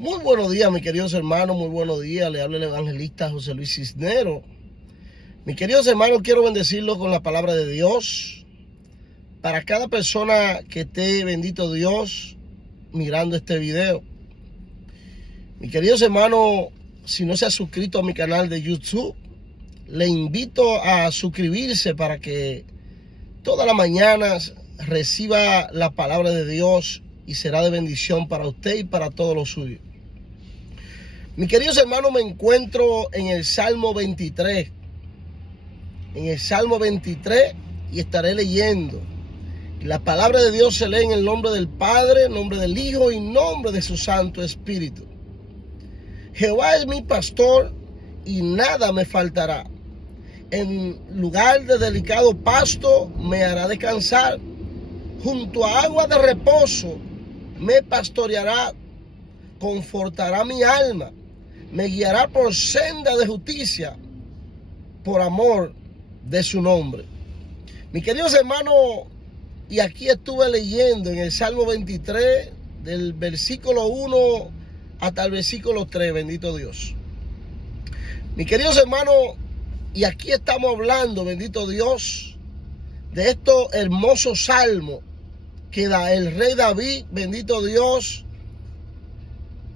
Muy buenos días, mis queridos hermanos, muy buenos días. Le habla el evangelista José Luis Cisneros. Mis queridos hermanos, quiero bendecirlos con la palabra de Dios. Para cada persona que esté, bendito Dios, mirando este video. Mis queridos hermanos, si no se ha suscrito a mi canal de YouTube, le invito a suscribirse para que todas las mañanas reciba la palabra de Dios y será de bendición para usted y para todos los suyos. Mis queridos hermanos, me encuentro en el Salmo 23. En el Salmo 23 y estaré leyendo. Y la palabra de Dios se lee en el nombre del Padre, en nombre del Hijo y en nombre de su Santo Espíritu. Jehová es mi pastor y nada me faltará. En lugar de delicado pasto me hará descansar. Junto a agua de reposo me pastoreará. Confortará mi alma. Me guiará por senda de justicia, por amor de su nombre. Mis queridos hermanos, y aquí estuve leyendo en el Salmo 23, del versículo 1 hasta el versículo 3, bendito Dios. Mis queridos hermanos, y aquí estamos hablando, bendito Dios, de estos hermosos salmos que da el rey David, bendito Dios,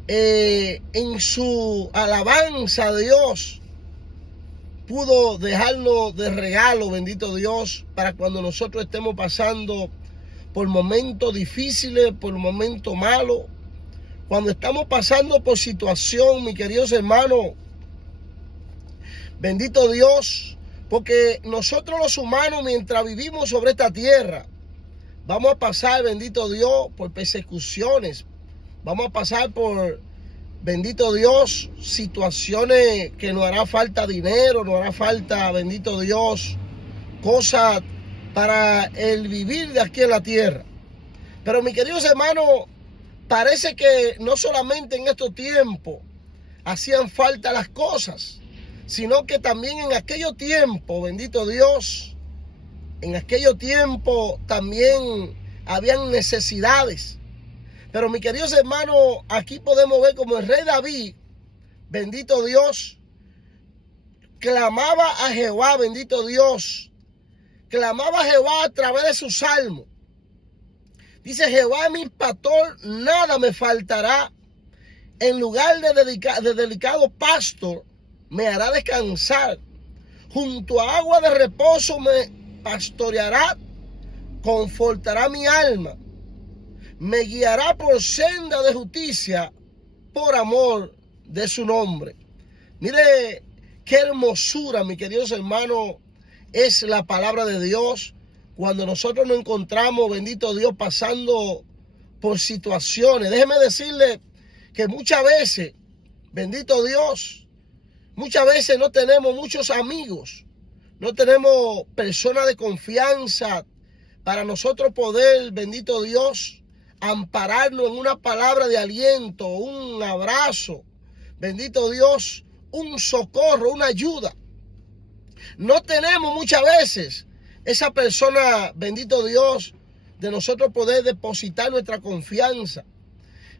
en su alabanza a Dios, pudo dejarnos de regalo, bendito Dios, para cuando nosotros estemos pasando por momentos difíciles, por momentos malos, cuando estamos pasando por situación, mis queridos hermanos, bendito Dios, porque nosotros los humanos, mientras vivimos sobre esta tierra, vamos a pasar, bendito Dios, por persecuciones, vamos a pasar por, bendito Dios, situaciones que nos hará falta dinero, nos hará falta, bendito Dios, cosas para el vivir de aquí en la tierra. Pero mis queridos hermanos, parece que no solamente en estos tiempos hacían falta las cosas, sino que también en aquellos tiempos, bendito Dios, en aquellos tiempos también habían necesidades. Pero mis queridos hermanos, aquí podemos ver como el rey David, bendito Dios, clamaba a Jehová, bendito Dios, clamaba a Jehová a través de su salmo. Dice: Jehová mi pastor, nada me faltará. En lugar de delicado pasto me hará descansar. Junto a agua de reposo me pastoreará. Confortará mi alma. Me guiará por senda de justicia, por amor de su nombre. Mire qué hermosura, mis queridos hermanos, es la palabra de Dios. Cuando nosotros nos encontramos, bendito Dios, pasando por situaciones. Déjeme decirle que muchas veces, bendito Dios, muchas veces no tenemos muchos amigos, no tenemos personas de confianza para nosotros poder, bendito Dios, ampararnos en una palabra de aliento, un abrazo, bendito Dios, un socorro, una ayuda. No tenemos muchas veces esa persona, bendito Dios, de nosotros poder depositar nuestra confianza.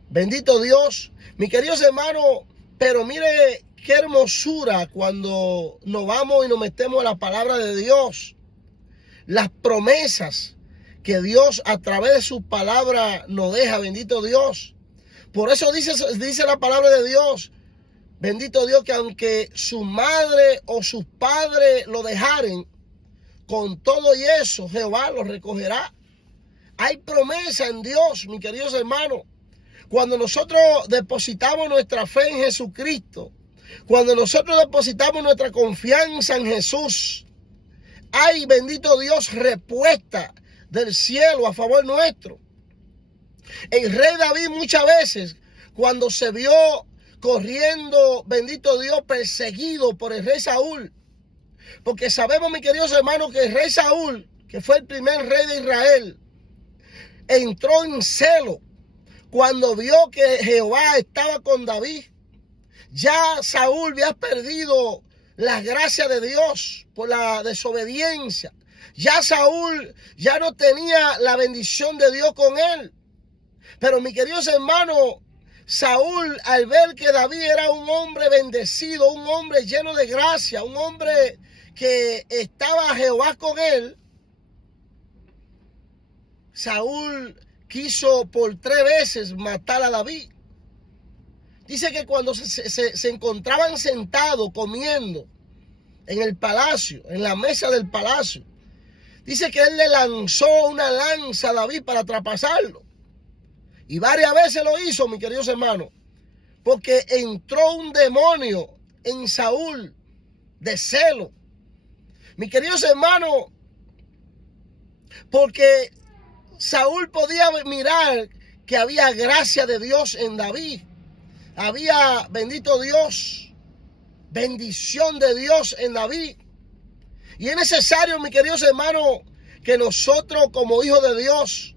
Bendito Dios, mis queridos hermanos, pero mire qué hermosura cuando nos vamos y nos metemos en la palabra de Dios. Las promesas que Dios a través de su palabra nos deja, bendito Dios. Por eso dice la palabra de Dios, bendito Dios, que aunque su madre o sus padres lo dejaren, con todo y eso Jehová lo recogerá. Hay promesa en Dios, mis queridos hermanos. Cuando nosotros depositamos nuestra fe en Jesucristo, cuando nosotros depositamos nuestra confianza en Jesús, hay, bendito Dios, respuesta del cielo a favor nuestro. El rey David muchas veces, cuando se vio corriendo, bendito Dios, perseguido por el rey Saúl, porque sabemos, mis queridos hermanos, que el rey Saúl, que fue el primer rey de Israel, entró en celo cuando vio que Jehová estaba con David. Ya Saúl había perdido las gracias de Dios por la desobediencia. Ya Saúl ya no tenía la bendición de Dios con él. Pero mis queridos hermanos, Saúl, al ver que David era un hombre bendecido, un hombre lleno de gracia, un hombre que estaba Jehová con él, Saúl quiso por 3 veces matar a David. Dice que cuando se encontraban sentados comiendo en el palacio, en la mesa del palacio, dice que él le lanzó una lanza a David para traspasarlo. Y varias veces lo hizo, mis queridos hermanos, porque entró un demonio en Saúl de celo. Mis queridos hermanos, porque Saúl podía mirar que había gracia de Dios en David. Había, bendito Dios, bendición de Dios en David. Y es necesario, mis queridos hermanos, que nosotros como hijos de Dios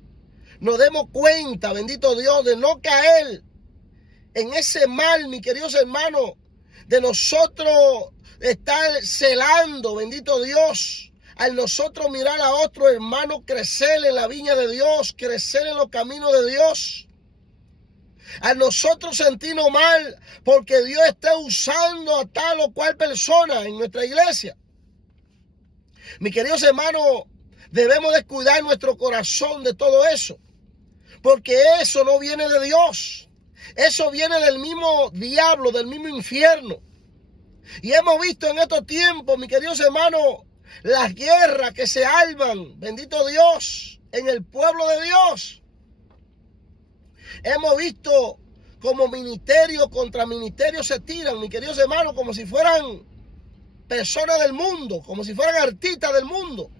nos demos cuenta, bendito Dios, de no caer en ese mal, mis queridos hermanos, de nosotros estar celando, bendito Dios, al nosotros mirar a otro hermano crecer en la viña de Dios, crecer en los caminos de Dios. A nosotros sentirnos mal porque Dios está usando a tal o cual persona en nuestra iglesia. Mis queridos hermanos, debemos de cuidar nuestro corazón de todo eso, porque eso no viene de Dios. Eso viene del mismo diablo, del mismo infierno. Y hemos visto en estos tiempos, mis queridos hermanos, las guerras que se arman, bendito Dios, en el pueblo de Dios. Hemos visto como ministerio contra ministerio se tiran, mis queridos hermanos, como si fueran personas del mundo, como si fueran artistas del mundo.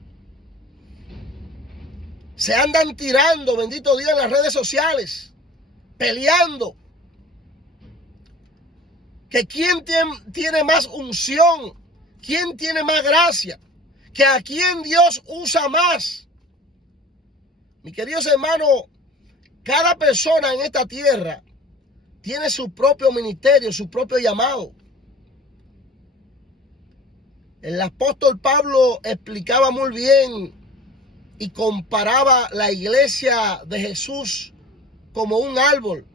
Se andan tirando, bendito Dios, en las redes sociales, peleando. Que quién tiene más unción, quién tiene más gracia, que a quién Dios usa más. Mis queridos hermanos, cada persona en esta tierra tiene su propio ministerio, su propio llamado. El apóstol Pablo explicaba muy bien y comparaba la iglesia de Jesús como un árbol.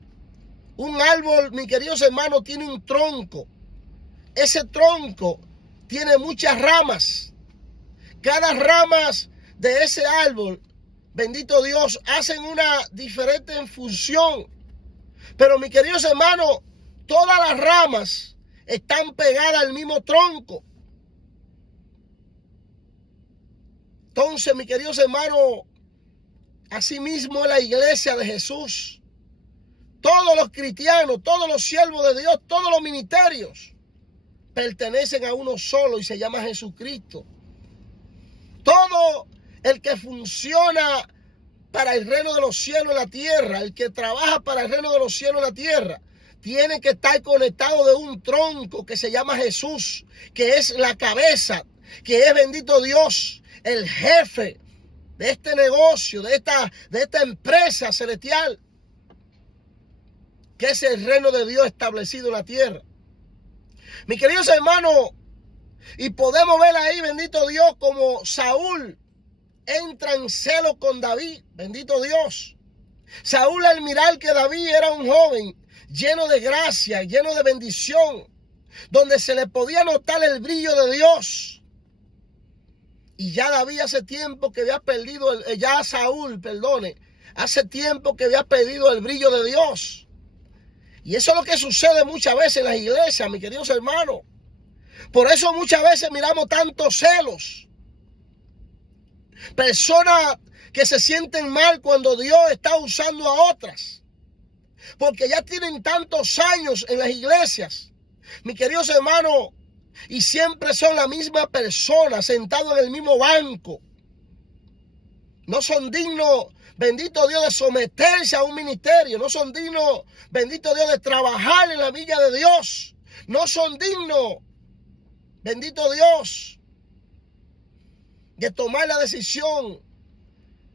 Un árbol, mis queridos hermanos, tiene un tronco. Ese tronco tiene muchas ramas. Cada rama de ese árbol, bendito Dios, hacen una diferente función. Pero mis queridos hermanos, todas las ramas están pegadas al mismo tronco. Entonces, mis queridos hermanos, asimismo es la iglesia de Jesús. Todos los cristianos, todos los siervos de Dios, todos los ministerios pertenecen a uno solo y se llama Jesucristo. Todo el que funciona para el reino de los cielos en la tierra, el que trabaja para el reino de los cielos en la tierra, tiene que estar conectado de un tronco que se llama Jesús, que es la cabeza, que es, bendito Dios, el jefe de este negocio, de esta empresa celestial, que es el reino de Dios establecido en la tierra. Mis queridos hermanos, y podemos ver ahí, bendito Dios, como Saúl entra en celo con David, bendito Dios. Saúl, al mirar que David era un joven lleno de gracia, lleno de bendición, donde se le podía notar el brillo de Dios. Y ya David hace tiempo que había perdido, hace tiempo que había perdido el brillo de Dios. Y eso es lo que sucede muchas veces en las iglesias, mis queridos hermanos. Por eso muchas veces miramos tantos celos. Personas que se sienten mal cuando Dios está usando a otras. Porque ya tienen tantos años en las iglesias, mis queridos hermanos, y siempre son la misma persona sentados en el mismo banco. No son dignos, bendito Dios, de someterse a un ministerio. No son dignos, bendito Dios, de trabajar en la viña de Dios. No son dignos, bendito Dios, de tomar la decisión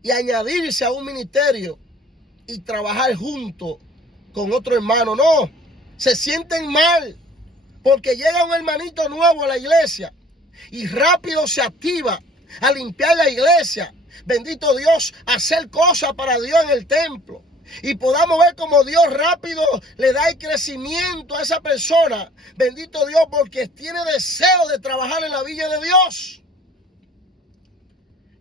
y añadirse a un ministerio y trabajar junto con otro hermano. No, se sienten mal porque llega un hermanito nuevo a la iglesia y rápido se activa a limpiar la iglesia. Bendito Dios, hacer cosas para Dios en el templo. y podamos ver cómo Dios rápido le da el crecimiento a esa persona. Bendito Dios, porque tiene deseo de trabajar en la viña de Dios.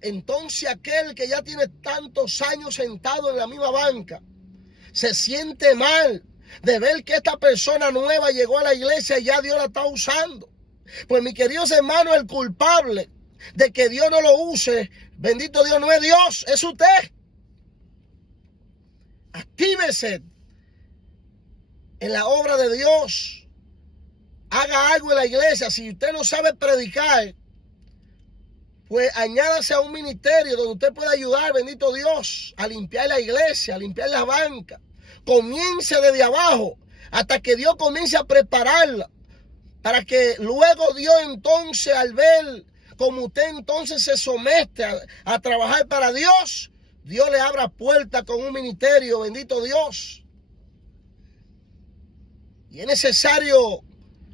Entonces aquel que ya tiene tantos años sentado en la misma banca se siente mal de ver que esta persona nueva llegó a la iglesia y ya Dios la está usando. Pues mis queridos hermanos, el culpable de que Dios no lo use, bendito Dios, no es Dios, es usted. Actívese en la obra de Dios. Haga algo en la iglesia. Si usted no sabe predicar, pues añádase a un ministerio donde usted pueda ayudar, bendito Dios, a limpiar la iglesia, a limpiar la banca. Comience desde abajo hasta que Dios comience a prepararla, para que luego Dios entonces, al ver como usted entonces se somete a trabajar para Dios, Dios le abra puertas con un ministerio, bendito Dios. Y es necesario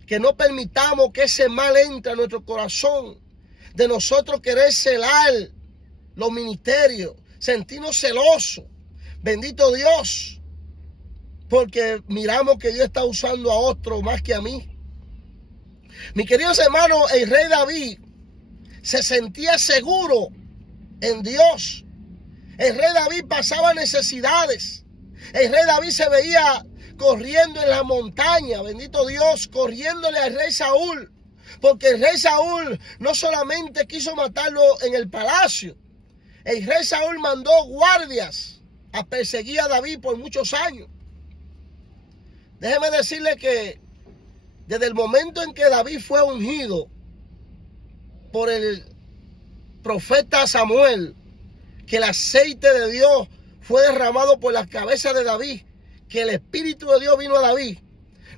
que no permitamos que ese mal entre a nuestro corazón, de nosotros querer celar los ministerios, sentirnos celosos, bendito Dios, porque miramos que Dios está usando a otro más que a mí. Mis queridos hermanos, el rey David se sentía seguro en Dios. El rey David pasaba necesidades. El rey David se veía corriendo en la montaña, bendito Dios, corriéndole al rey Saúl. Porque el rey Saúl no solamente quiso matarlo en el palacio. El rey Saúl mandó guardias a perseguir a David por muchos años. Déjeme decirle que desde el momento en que David fue ungido por el profeta Samuel, que el aceite de Dios fue derramado por las cabezas de David, que el Espíritu de Dios vino a David,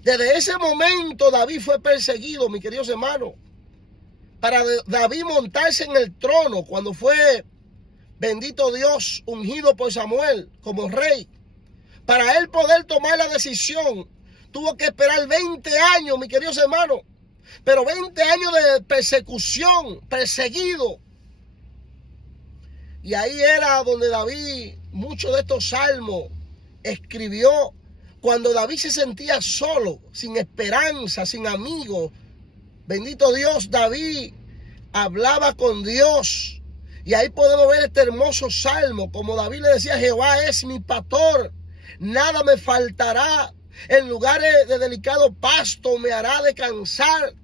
desde ese momento David fue perseguido, mis queridos hermanos. Para David montarse en el trono, cuando fue, bendito Dios, ungido por Samuel como rey, para él poder tomar la decisión, tuvo que esperar 20 años, mis queridos hermanos. Pero 20 años de persecución, perseguido. Y ahí era donde David, muchos de estos salmos, escribió. Cuando David se sentía solo, sin esperanza, sin amigos, bendito Dios, David hablaba con Dios. Y ahí podemos ver este hermoso salmo, como David le decía: Jehová es mi pastor, nada me faltará. En lugares de delicado pasto me hará descansar.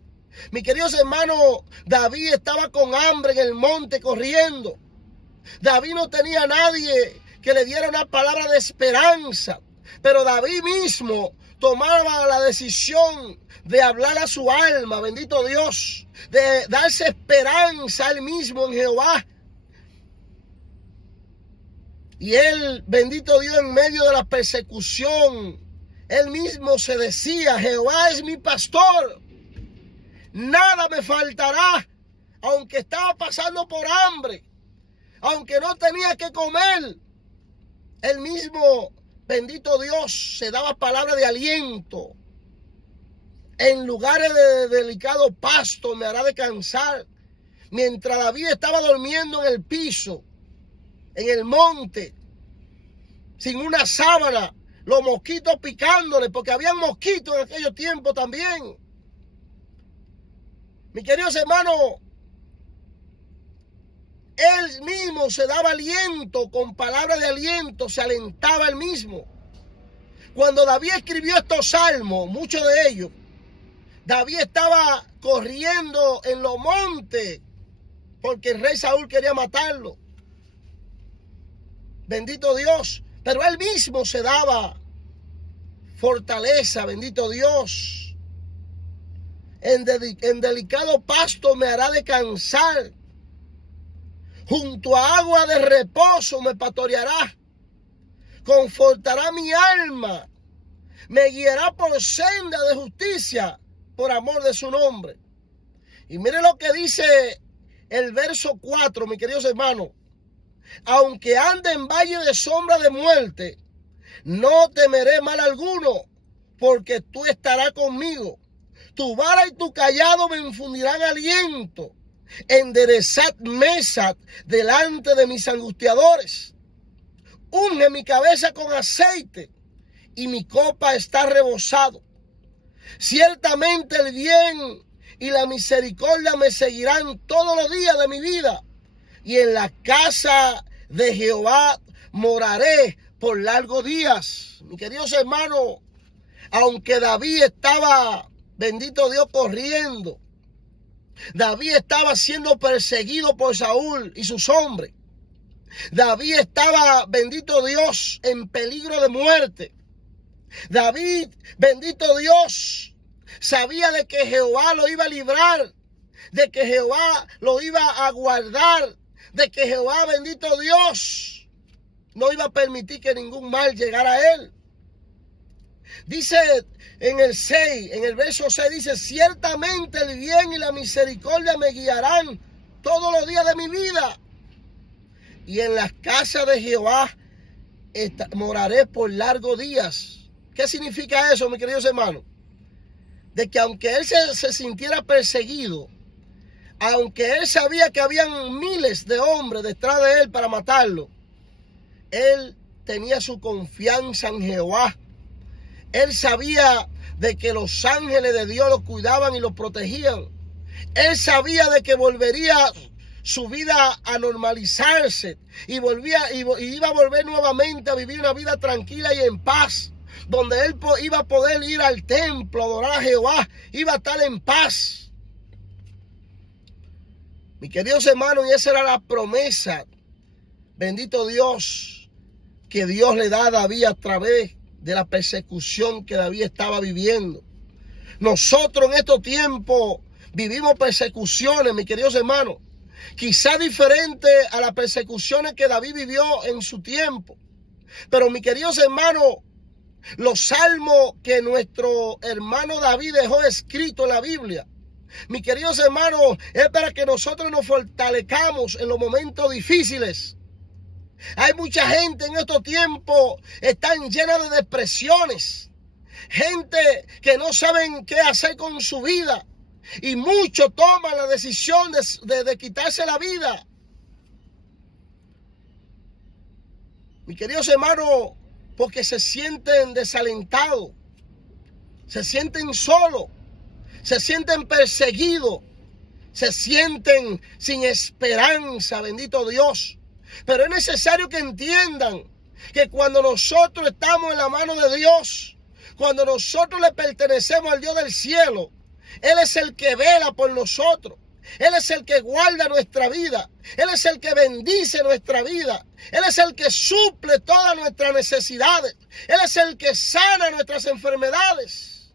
Mis queridos hermanos, David estaba con hambre en el monte corriendo. David no tenía a nadie que le diera una palabra de esperanza. Pero David mismo tomaba la decisión de hablar a su alma, bendito Dios, de darse esperanza a él mismo en Jehová. Y él, bendito Dios, en medio de la persecución, él mismo se decía: Jehová es mi pastor, nada me faltará. Aunque estaba pasando por hambre, aunque no tenía que comer, él mismo, bendito Dios, se daba palabra de aliento. En lugares de delicado pasto me hará descansar. Mientras David estaba durmiendo en el piso, en el monte, sin una sábana, los mosquitos picándole, porque había mosquitos en aquellos tiempos también. Mis queridos hermanos, él mismo se daba aliento, con palabras de aliento, se alentaba él mismo. Cuando David escribió estos salmos, muchos de ellos, David estaba corriendo en los montes, porque el rey Saúl quería matarlo. Bendito Dios. Pero él mismo se daba fortaleza, bendito Dios. En delicado pasto me hará descansar. Junto a agua de reposo me pastoreará. Confortará mi alma. Me guiará por senda de justicia, por amor de su nombre. Y mire lo que dice el verso 4, mis queridos hermanos. Aunque ande en valle de sombra de muerte, no temeré mal alguno, porque tú estarás conmigo. Tu vara y tu cayado me infundirán aliento. Enderezad mesa delante de mis angustiadores. unge mi cabeza con aceite y mi copa está rebosado. Ciertamente el bien y la misericordia me seguirán todos los días de mi vida, y en la casa de Jehová moraré por largos días. Mis queridos hermanos, aunque David estaba, bendito Dios, corriendo, David estaba siendo perseguido por Saúl y sus hombres. David estaba, bendito Dios, en peligro de muerte. David, bendito Dios, sabía de que Jehová lo iba a librar, de que Jehová lo iba a guardar, de que Jehová, bendito Dios, no iba a permitir que ningún mal llegara a él. Dice en el verso 6, dice: ciertamente el bien y la misericordia me guiarán todos los días de mi vida, y en las casas de Jehová moraré por largos días. ¿Qué significa eso, mis queridos hermanos? De que aunque él se sintiera perseguido, aunque él sabía que habían miles de hombres detrás de él para matarlo, él tenía su confianza en Jehová. Él sabía de que los ángeles de Dios lo cuidaban y lo protegían. Él sabía de que volvería su vida a normalizarse y iba a volver nuevamente a vivir una vida tranquila y en paz, donde él iba a poder ir al templo, adorar a Jehová, iba a estar en paz. Mis queridos hermanos, y esa era la promesa, bendito Dios, que Dios le da a David a través de la persecución que David estaba viviendo. Nosotros en estos tiempos vivimos persecuciones, mis queridos hermanos, quizá diferente a las persecuciones que David vivió en su tiempo. Pero mis queridos hermanos, los salmos que nuestro hermano David dejó escrito en la Biblia, mis queridos hermanos, es para que nosotros nos fortalezcamos en los momentos difíciles. Hay mucha gente en estos tiempos, están llena de depresiones, gente que no saben qué hacer con su vida, y muchos toman la decisión de quitarse la vida. Mis queridos hermanos, porque se sienten desalentados, se sienten solos, se sienten perseguidos, se sienten sin esperanza, bendito Dios. Pero es necesario que entiendan que cuando nosotros estamos en la mano de Dios, cuando nosotros le pertenecemos al Dios del cielo, Él es el que vela por nosotros. Él es el que guarda nuestra vida. Él es el que bendice nuestra vida. Él es el que suple todas nuestras necesidades. Él es el que sana nuestras enfermedades.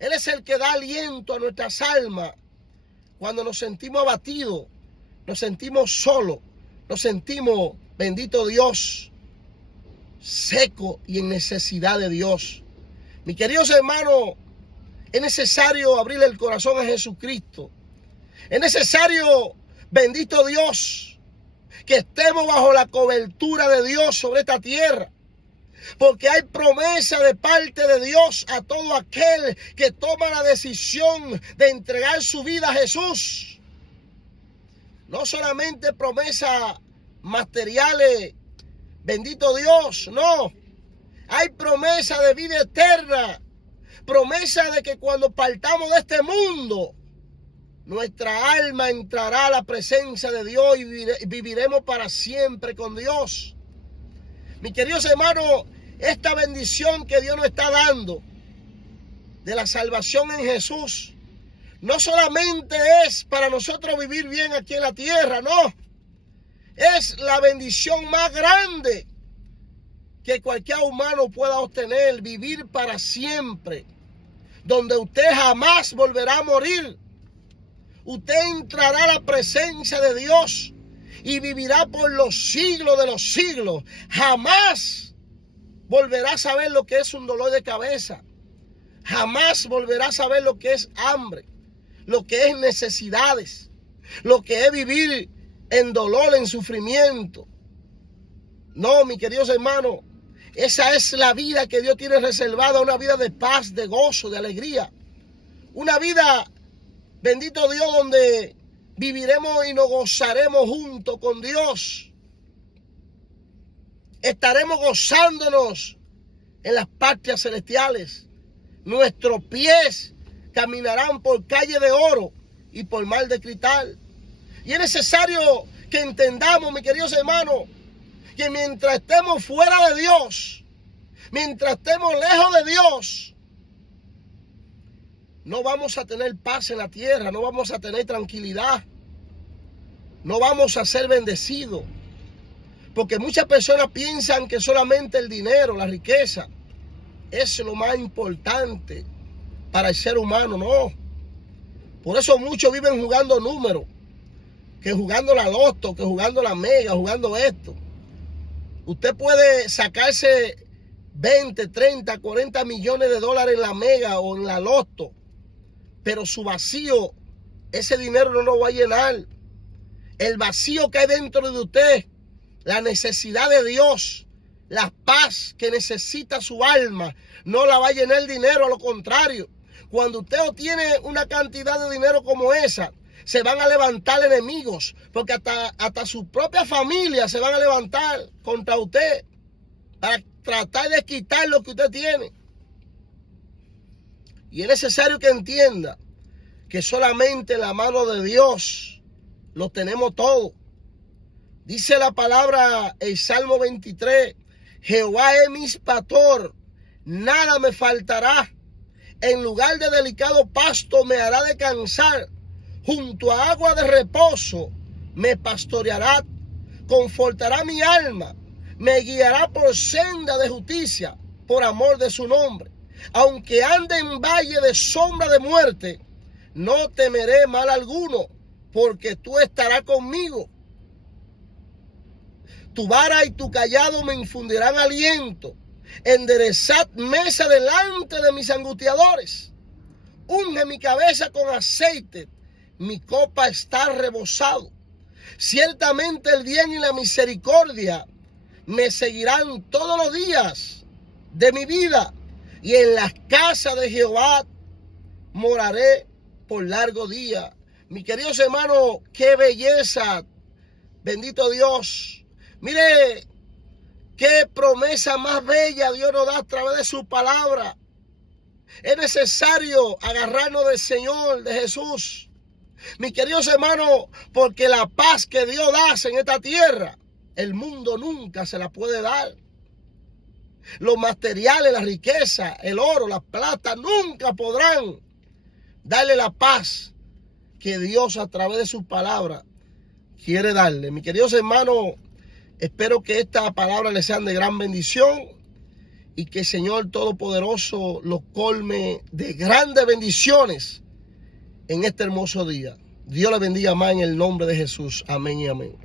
Él es el que da aliento a nuestras almas. Cuando nos sentimos abatidos, nos sentimos solos, nos sentimos, bendito Dios, seco y en necesidad de Dios. Mis queridos hermanos, es necesario abrirle el corazón a Jesucristo. Es necesario, bendito Dios, que estemos bajo la cobertura de Dios sobre esta tierra. Porque hay promesa de parte de Dios a todo aquel que toma la decisión de entregar su vida a Jesús. No solamente promesas materiales, bendito Dios, no. Hay promesa de vida eterna, promesa de que cuando partamos de este mundo, nuestra alma entrará a la presencia de Dios y viviremos para siempre con Dios. Mis queridos hermanos, esta bendición que Dios nos está dando de la salvación en Jesús, no solamente es para nosotros vivir bien aquí en la tierra, no. Es la bendición más grande que cualquier humano pueda obtener, vivir para siempre, donde usted jamás volverá a morir. Usted entrará a la presencia de Dios y vivirá por los siglos de los siglos. Jamás volverá a saber lo que es un dolor de cabeza. Jamás volverá a saber lo que es hambre, lo que es necesidades, lo que es vivir en dolor, en sufrimiento. No, mis queridos hermanos, esa es la vida que Dios tiene reservada, una vida de paz, de gozo, de alegría. Una vida, bendito Dios, donde viviremos y nos gozaremos junto con Dios. estaremos gozándonos en las patrias celestiales. Nuestros pies caminarán por calle de oro y por mar de cristal. Y es necesario que entendamos, mis queridos hermanos, que mientras estemos fuera de Dios, mientras estemos lejos de Dios, no vamos a tener paz en la tierra, no vamos a tener tranquilidad, no vamos a ser bendecidos. Porque muchas personas piensan que solamente el dinero, la riqueza, es lo más importante para el ser humano. No. Por eso muchos viven jugando números, que jugando la loto, que jugando la mega, jugando esto. Usted puede sacarse 20, 30, 40 millones de dólares en la mega o en la loto, pero su vacío, ese dinero no lo va a llenar. El vacío que hay dentro de usted, la necesidad de Dios, la paz que necesita su alma, no la va a llenar el dinero. A lo contrario, cuando usted obtiene una cantidad de dinero como esa, se van a levantar enemigos, porque hasta su propia familia se van a levantar contra usted para tratar de quitar lo que usted tiene. Y es necesario que entienda que solamente en la mano de Dios lo tenemos todo. Dice la palabra, el Salmo 23, Jehová es mi pastor, nada me faltará. En lugar de delicado pasto me hará descansar. Junto a agua de reposo me pastoreará. Confortará mi alma. Me guiará por senda de justicia, por amor de su nombre. Aunque ande en valle de sombra de muerte, no temeré mal alguno, porque tú estarás conmigo. Tu vara y tu cayado me infundirán aliento. Enderezad mesa delante de mis angustiadores. Unge mi cabeza con aceite. Mi copa está rebosado. Ciertamente el bien y la misericordia me seguirán todos los días de mi vida. Y en las casas de Jehová moraré por largo día. Mis queridos hermanos, qué belleza. Bendito Dios. Mire, qué promesa más bella Dios nos da a través de su palabra. Es necesario agarrarnos del Señor, de Jesús. Mis queridos hermanos, porque la paz que Dios da en esta tierra, el mundo nunca se la puede dar. Los materiales, la riqueza, el oro, la plata, nunca podrán darle la paz que Dios a través de su palabra quiere darle. Mis queridos hermanos, espero que esta palabra les sea de gran bendición y que el Señor Todopoderoso los colme de grandes bendiciones en este hermoso día. Dios les bendiga más en el nombre de Jesús. Amén y amén.